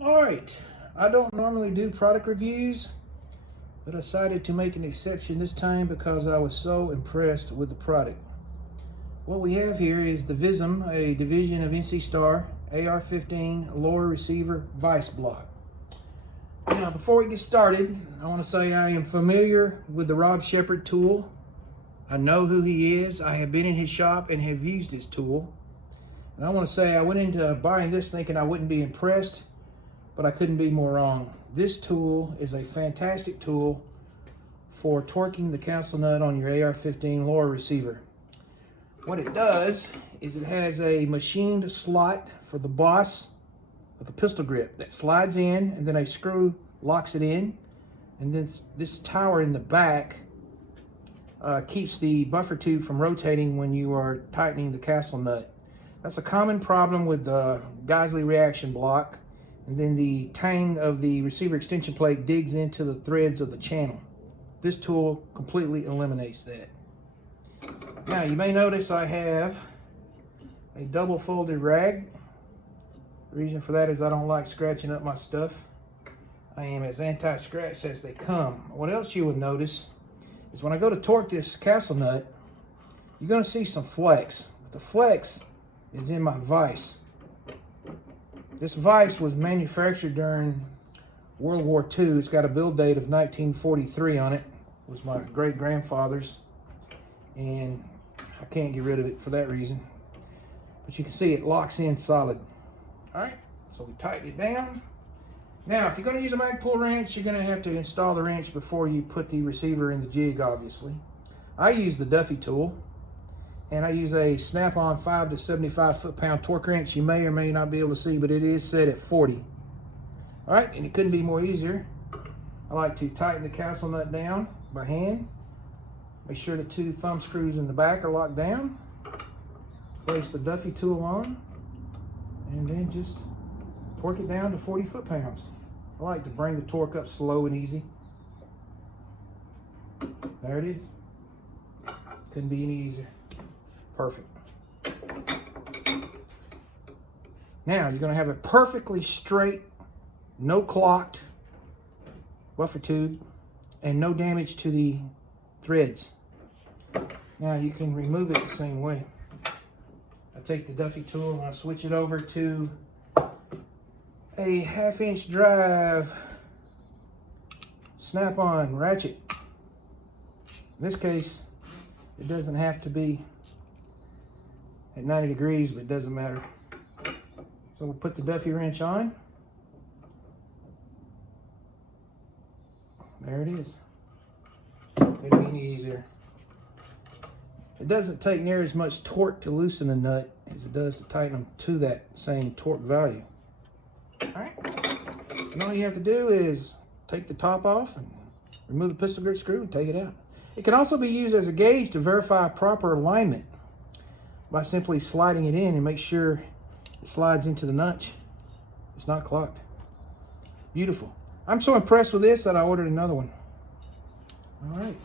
All right, I don't normally do product reviews, but I decided to make an exception this time because I was so impressed with the product. What we have here is the Vism, a division of NC Star AR-15 lower receiver Vise block. Now, before we get started, I want to say I am familiar with the Rob Shepard tool. I know who he is. I have been in his shop and have used his tool. And I want to say I went into buying this thinking I wouldn't be impressed, but I couldn't be more wrong. This tool is a fantastic tool for torquing the castle nut on your AR-15 lower receiver. What it does is it has a machined slot for the boss of the pistol grip that slides in, and then a screw locks it in, and then this tower in the back keeps the buffer tube from rotating when you are tightening the castle nut. That's a common problem with the Geisley reaction block, and then the tang of the receiver extension plate digs into the threads of the channel. This tool completely eliminates that. Now, you may notice I have a double folded rag. The reason for that is I don't like scratching up my stuff. I am as anti-scratch as they come. What else you would notice is when I go to torque this castle nut, you're going to see some flex. But the flex is in my vise. This vise was manufactured during World War II. It's got a build date of 1943 on it. It was my great-grandfather's, and I can't get rid of it for that reason. But you can see it locks in solid. All right, so we tighten it down. Now, if you're going to use a mag pull wrench, you're going to have to install the wrench before you put the receiver in the jig, obviously. I use the Duffy tool, and I use a snap-on 5 to 75 foot-pound torque wrench. You may or may not be able to see, but it is set at 40. All right, and it couldn't be more easier. I like to tighten the castle nut down by hand. Make sure the 2 thumb screws in the back are locked down. Place the Duffy tool on, and then just torque it down to 40 foot-pounds. I like to bring the torque up slow and easy. There it is. Couldn't be any easier. Perfect. Now you're going to have a perfectly straight, no clogged buffer tube and no damage to the threads. Now you can remove it the same way. I take the Duffy tool and I switch it over to a 1/2-inch drive snap-on ratchet. In this case, it doesn't have to be at 90 degrees, but it doesn't matter. So we'll put the Duffy wrench on. There it is. Couldn't be any easier. It doesn't take near as much torque to loosen a nut as it does to tighten them to that same torque value. All right. And all you have to do is take the top off and remove the pistol grip screw and take it out. It can also be used as a gauge to verify proper alignment by simply sliding it in and make sure it slides into the notch. It's not clogged. Beautiful. I'm so impressed with this that I ordered another one. All right.